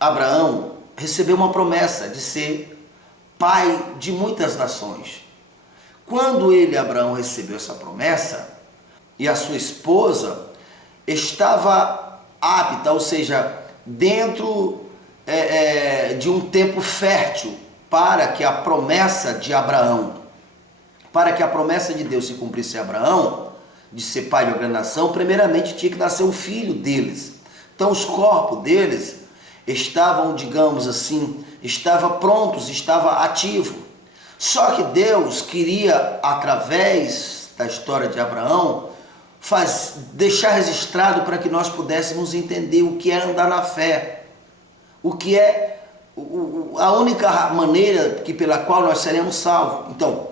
Abraão recebeu uma promessa de ser pai de muitas nações. Quando Abraão, recebeu essa promessa, e a sua esposa estava apta, ou seja, dentro de um tempo fértil para que a promessa de Abraão, para que a promessa de Deus se cumprisse em Abraão, de ser pai de uma grande nação, primeiramente tinha que nascer um filho deles. Então os corpos deles estavam, digamos assim, estavam prontos, estava ativo. Só que Deus queria, através da história de Abraão, deixar registrado para que nós pudéssemos entender o que é andar na fé, o que é a única maneira pela qual nós seremos salvos. Então,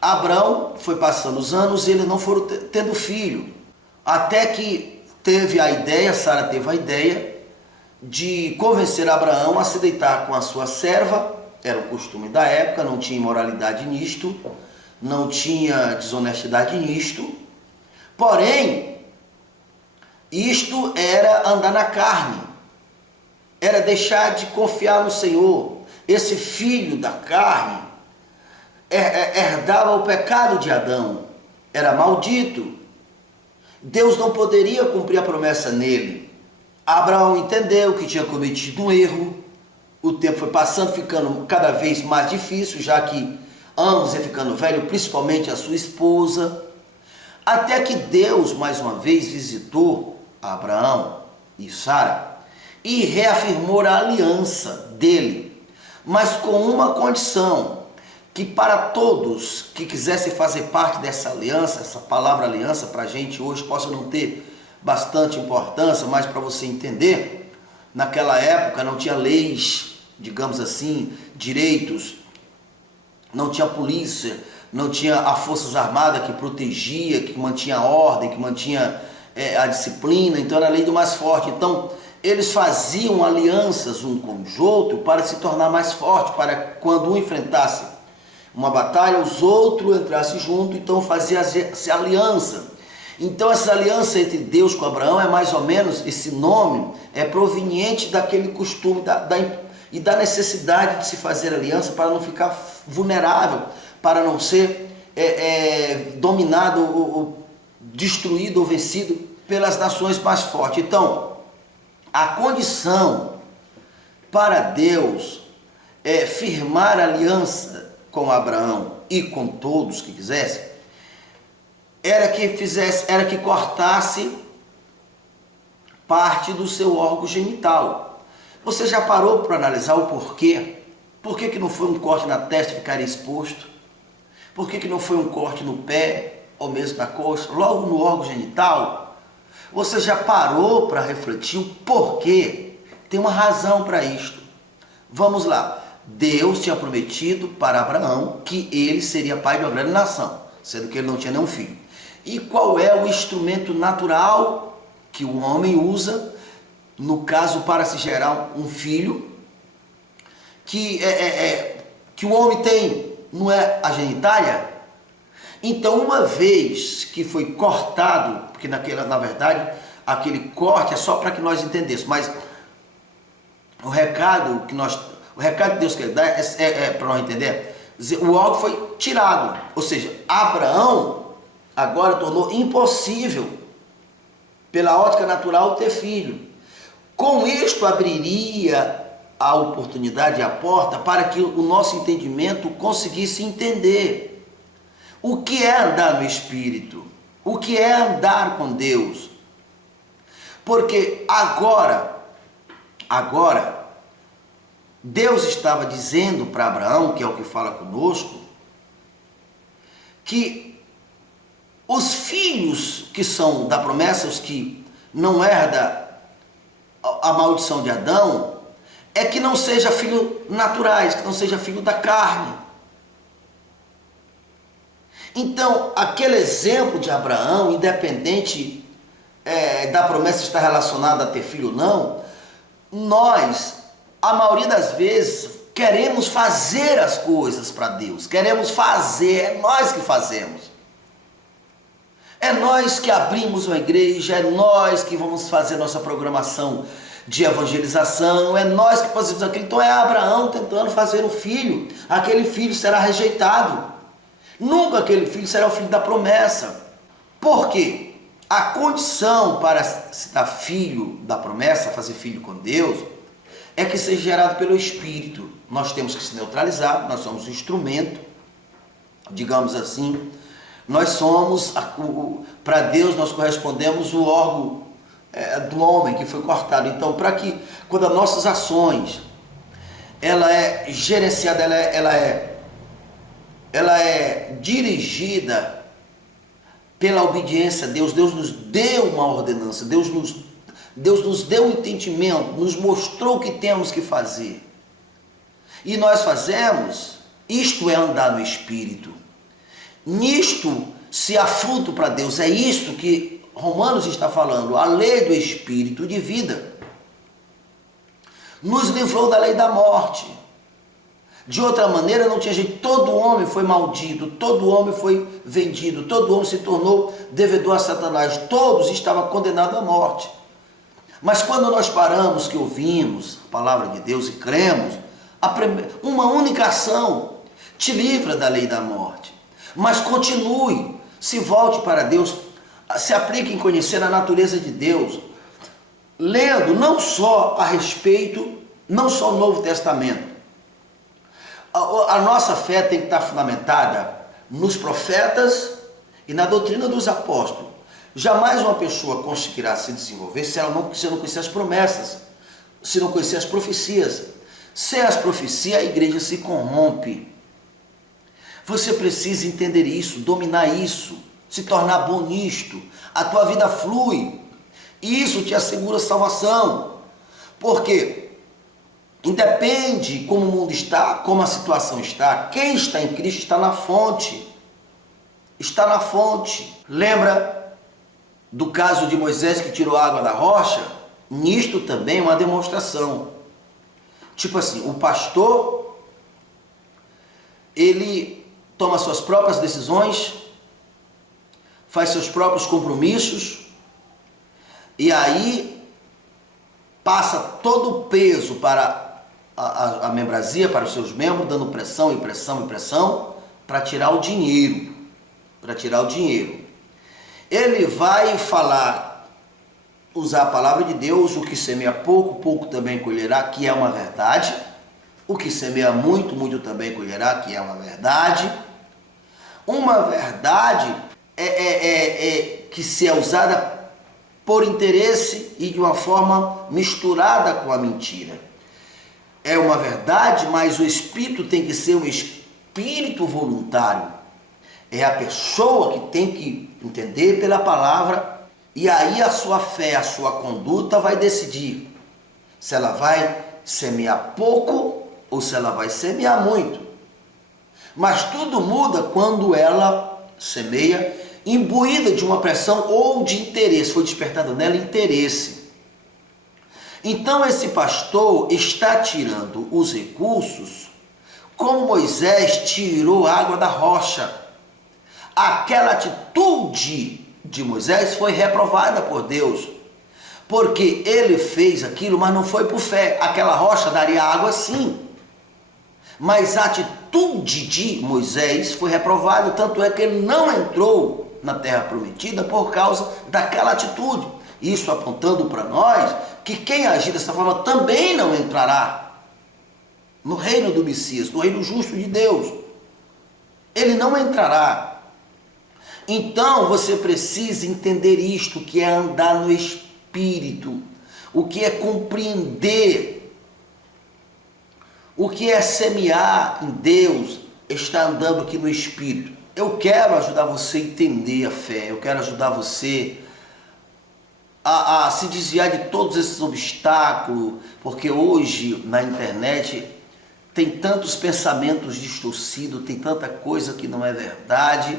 Abraão foi passando os anos e eles não foram tendo filho, até que teve a ideia, Sara teve a ideia de convencer Abraão a se deitar com a sua serva. Era o costume da época, não tinha imoralidade nisto, não tinha desonestidade nisto, porém, isto era andar na carne, era deixar de confiar no Senhor. Esse filho da carne herdava o pecado de Adão, era maldito. Deus não poderia cumprir a promessa nele. Abraão entendeu que tinha cometido um erro. O tempo foi passando, ficando cada vez mais difícil, já que ambos iam ficando velhos, principalmente a sua esposa. Até que Deus, mais uma vez, visitou Abraão e Sara e reafirmou a aliança dele, mas com uma condição, que para todos que quisessem fazer parte dessa aliança, essa palavra aliança para a gente hoje possa não ter bastante importância, mas para você entender, naquela época não tinha leis, digamos assim, direitos, não tinha polícia, não tinha as forças armadas que protegia, que mantinha a ordem, que mantinha a disciplina, então era a lei do mais forte. Então eles faziam alianças um com os outros para se tornar mais forte, para quando um enfrentasse uma batalha, os outros entrassem junto, então fazia essa aliança. Então essa aliança entre Deus com Abraão é mais ou menos, esse nome é proveniente daquele costume e da necessidade de se fazer aliança para não ficar vulnerável, para não ser dominado, ou destruído ou vencido pelas nações mais fortes. Então, a condição para Deus firmar aliança com Abraão e com todos que quisessem, era que cortasse parte do seu órgão genital. Você já parou para analisar o porquê? Por que não foi um corte na testa e ficaria exposto? Por que não foi um corte no pé ou mesmo na coxa, logo no órgão genital? Você já parou para refletir o porquê? Tem uma razão para isto. Vamos lá. Deus tinha prometido para Abraão que ele seria pai de uma grande nação, sendo que ele não tinha nenhum filho. E qual é o instrumento natural que o homem usa, no caso, para se gerar um filho? Que o homem tem, não é a genitália? Então, uma vez que foi cortado, porque na verdade, aquele corte é só para que nós entendêssemos, mas o recado que Deus quer dar para nós entender, o órgão foi tirado, ou seja, Abraão agora tornou impossível, pela ótica natural, ter filho. Com isto abriria a oportunidade e a porta para que o nosso entendimento conseguisse entender o que é andar no Espírito, o que é andar com Deus. Porque agora, Deus estava dizendo para Abraão, que é o que fala conosco, que os filhos que são da promessa, os que não herdam a maldição de Adão, é que não seja filho naturais, que não seja filho da carne. Então, aquele exemplo de Abraão, independente da promessa estar relacionada a ter filho ou não, nós, a maioria das vezes, queremos fazer as coisas para Deus, queremos fazer, é nós que fazemos. É nós que abrimos uma igreja, é nós que vamos fazer nossa programação de evangelização, é nós que fazemos aquilo. Então é Abraão tentando fazer um filho, aquele filho será rejeitado, nunca aquele filho será o filho da promessa. Por quê? A condição para se dar filho da promessa, fazer filho com Deus, é que seja gerado pelo Espírito. Nós temos que se neutralizar, nós somos um instrumento, digamos assim, nós somos, para Deus nós correspondemos o órgão do homem que foi cortado. Então, para que, quando as nossas ações, ela é gerenciada, ela é dirigida pela obediência a Deus. Deus nos deu uma ordenança, Deus nos deu um entendimento, nos mostrou o que temos que fazer. E nós fazemos, isto é andar no Espírito. Nisto se há fruto para Deus, é isso que Romanos está falando, a lei do Espírito de vida. Nos livrou da lei da morte. De outra maneira não tinha jeito, todo homem foi maldito, todo homem foi vendido, todo homem se tornou devedor a Satanás, todos estavam condenados à morte. Mas quando nós paramos, que ouvimos a palavra de Deus e cremos, uma única ação te livra da lei da morte. Mas continue, se volte para Deus, se aplique em conhecer a natureza de Deus, lendo não só a respeito, não só o Novo Testamento. A nossa fé tem que estar fundamentada nos profetas e na doutrina dos apóstolos. Jamais uma pessoa conseguirá se desenvolver se não conhecer as promessas, se não conhecer as profecias. Sem as profecias, a igreja se corrompe. Você precisa entender isso, dominar isso, se tornar bom nisto. A tua vida flui. Isso te assegura salvação. Porque independe como o mundo está, como a situação está, quem está em Cristo está na fonte. Está na fonte. Lembra do caso de Moisés que tirou água da rocha? Nisto também é uma demonstração. Tipo assim, o pastor, ele toma suas próprias decisões, faz seus próprios compromissos, e aí passa todo o peso para a membresia, para os seus membros, dando pressão e pressão e pressão, para tirar o dinheiro. Ele vai falar, usar a palavra de Deus, o que semeia pouco, pouco também colherá, que é uma verdade. O que semeia muito, muito também colherá, que é uma verdade. Uma verdade que se é usada por interesse e de uma forma misturada com a mentira. É uma verdade, mas o espírito tem que ser um espírito voluntário. É a pessoa que tem que entender pela palavra, e aí a sua fé, a sua conduta vai decidir se ela vai semear pouco ou se ela vai semear muito. Mas tudo muda quando ela semeia imbuída de uma pressão ou de interesse, foi despertado nela interesse. Então esse pastor está tirando os recursos como Moisés tirou a água da rocha. Aquela atitude de Moisés foi reprovada por Deus, porque ele fez aquilo, mas não foi por fé. Aquela rocha daria água sim, mas a atitude de Moisés foi reprovada, tanto é que ele não entrou na terra prometida por causa daquela atitude. Isso apontando para nós que quem agir dessa forma também não entrará no reino do Messias, no reino justo de Deus. Ele não entrará. Então você precisa entender isto, que é andar no Espírito, o que é compreender, o que é semear em Deus, está andando aqui no Espírito. Eu quero ajudar você a entender a fé, eu quero ajudar você a se desviar de todos esses obstáculos, porque hoje na internet tem tantos pensamentos distorcidos, tem tanta coisa que não é verdade.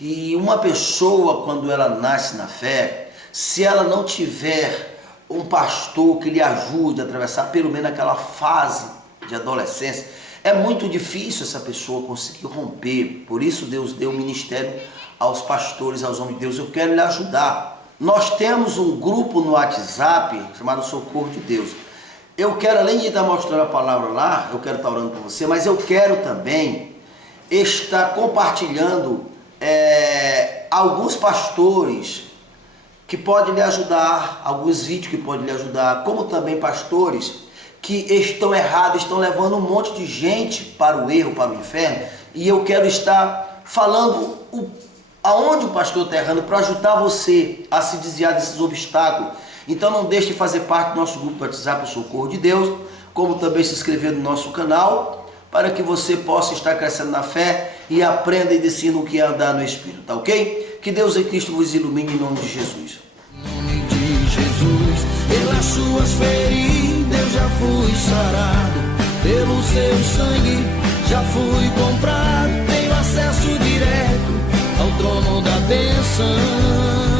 E uma pessoa, quando ela nasce na fé, se ela não tiver um pastor que lhe ajude a atravessar pelo menos aquela fase de adolescência, é muito difícil essa pessoa conseguir romper. Por isso Deus deu o ministério aos pastores, aos homens de Deus. Eu quero lhe ajudar. nós temos um grupo no WhatsApp chamado Socorro de Deus. Eu quero, além de estar mostrando a palavra lá, eu quero estar orando por você, mas eu quero também estar compartilhando alguns pastores que podem lhe ajudar, alguns vídeos que podem lhe ajudar, como também pastores que estão errados, estão levando um monte de gente para o erro, para o inferno, e eu quero estar falando aonde o pastor está errando para ajudar você a se desviar desses obstáculos. Então não deixe de fazer parte do nosso grupo do WhatsApp, o Socorro de Deus, como também se inscrever no nosso canal, para que você possa estar crescendo na fé e aprenda e decida o que é andar no Espírito, tá ok? Que Deus em Cristo vos ilumine em nome de Jesus. Em nome de Jesus, pelas suas feridas eu já fui sarado, pelo seu sangue já fui comprado, tenho acesso direto ao trono da bênção.